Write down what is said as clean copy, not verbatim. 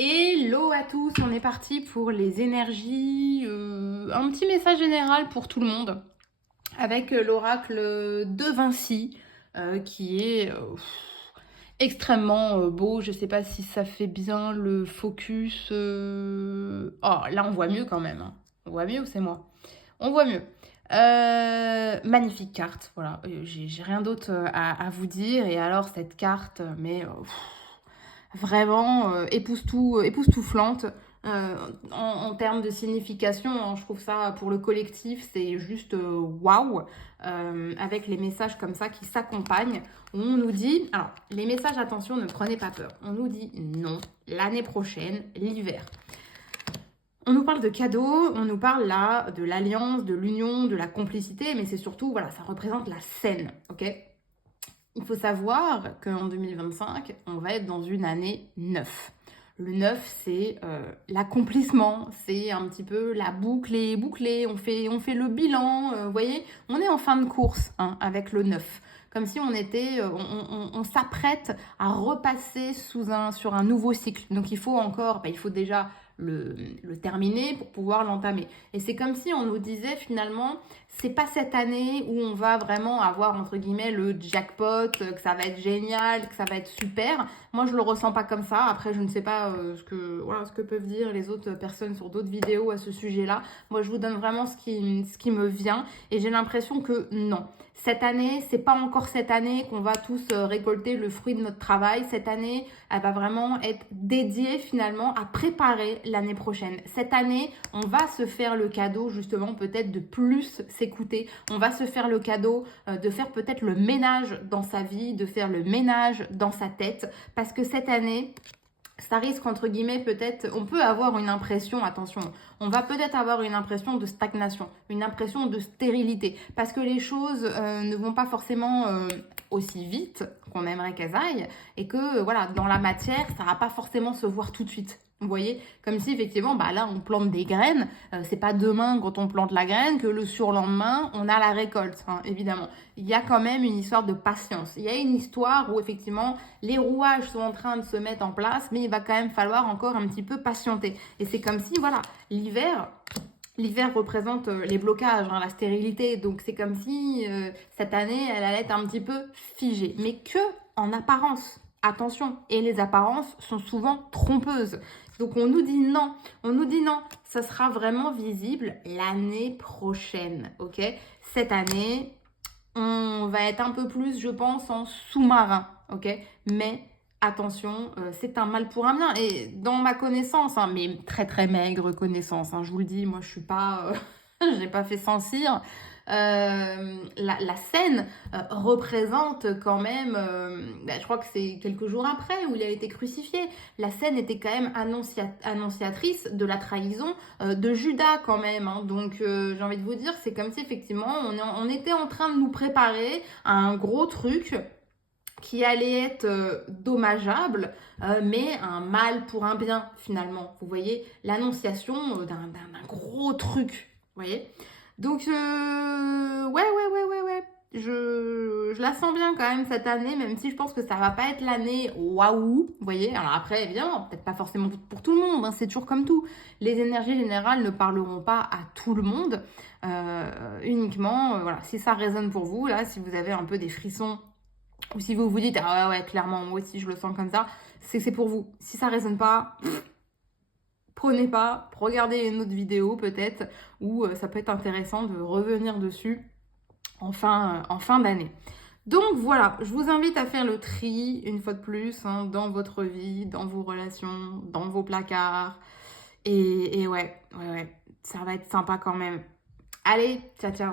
Hello à tous, on est parti pour les énergies, un petit message général pour tout le monde avec l'oracle de Vinci qui est extrêmement beau. Je sais pas si ça fait bien le focus. Oh, là on voit mieux quand même, hein. On voit mieux ou c'est moi? On voit mieux. Magnifique carte, voilà. J'ai rien d'autre à vous dire. Et alors cette carte, mais vraiment époustouflante en termes de signification, hein. Je trouve ça pour le collectif, c'est juste waouh, avec les messages comme ça qui s'accompagnent. Où on nous dit, alors les messages, attention, ne prenez pas peur. On nous dit non, l'année prochaine, l'hiver. On nous parle de cadeaux, on nous parle là de l'alliance, de l'union, de la complicité, mais c'est surtout, voilà, ça représente la scène, ok? Il faut savoir qu'en 2025, on va être dans une année 9. Le 9, c'est l'accomplissement, c'est un petit peu la boucle est bouclée, on fait le bilan, vous voyez, on est en fin de course, hein, avec le 9. Comme si on était, on s'apprête à repasser sur un nouveau cycle. Donc il faut encore, il faut déjà le terminer pour pouvoir l'entamer. Et c'est comme si on nous disait finalement, c'est pas cette année où on va vraiment avoir entre guillemets le jackpot, que ça va être génial, que ça va être super. Moi je le ressens pas comme ça. Après je ne sais pas ce que peuvent dire les autres personnes sur d'autres vidéos à ce sujet-là. Moi je vous donne vraiment ce qui me vient et j'ai l'impression que non. Cette année, c'est pas encore cette année qu'on va tous récolter le fruit de notre travail. Cette année, elle va vraiment être dédiée finalement à préparer l'année prochaine. Cette année, on va se faire le cadeau justement peut-être de plus s'écouter. On va se faire le cadeau de faire peut-être le ménage dans sa vie, de faire le ménage dans sa tête. Parce que cette année, ça risque entre guillemets peut-être, on peut avoir une impression, attention, on va peut-être avoir une impression de stagnation, une impression de stérilité, parce que les choses ne vont pas forcément aussi vite qu'on aimerait qu'elles aillent, et que voilà, dans la matière, ça va pas forcément se voir tout de suite. Vous voyez, comme si effectivement, là on plante des graines, c'est pas demain quand on plante la graine que le surlendemain on a la récolte, hein, évidemment. Il y a quand même une histoire de patience. Il y a une histoire où effectivement les rouages sont en train de se mettre en place, mais il va quand même falloir encore un petit peu patienter. Et c'est comme si, voilà, l'hiver représente les blocages, hein, la stérilité. Donc c'est comme si cette année, elle allait être un petit peu figée. Mais que en apparence. Attention, et les apparences sont souvent trompeuses. Donc on nous dit non, ça sera vraiment visible l'année prochaine, ok? Cette année, on va être un peu plus, je pense, en sous-marin, ok? Mais attention, c'est un mal pour un bien. Et dans ma connaissance, hein, mais très très maigre connaissance, hein, je vous le dis, moi je suis pas, j'ai pas fait sans cire. La scène représente quand même, je crois que c'est quelques jours après où il a été crucifié. La scène était quand même annonciatrice de la trahison de Judas quand même, hein. Donc j'ai envie de vous dire, c'est comme si effectivement on était en train de nous préparer à un gros truc qui allait être dommageable, mais un mal pour un bien finalement. Vous voyez, l'annonciation d'un gros truc, vous voyez. Donc, ouais. Je la sens bien quand même cette année, même si je pense que ça va pas être l'année waouh, vous voyez. Alors après, évidemment, peut-être pas forcément pour tout le monde, hein, c'est toujours comme tout. Les énergies générales ne parleront pas à tout le monde, uniquement, voilà, si ça résonne pour vous, là, si vous avez un peu des frissons, ou si vous vous dites, ah ouais, clairement, moi aussi je le sens comme ça, c'est pour vous. Si ça résonne pas, prenez pas, regardez une autre vidéo peut-être, où ça peut être intéressant de revenir dessus en fin d'année. Donc voilà, je vous invite à faire le tri, une fois de plus, hein, dans votre vie, dans vos relations, dans vos placards. Et ouais, ça va être sympa quand même. Allez, ciao ciao.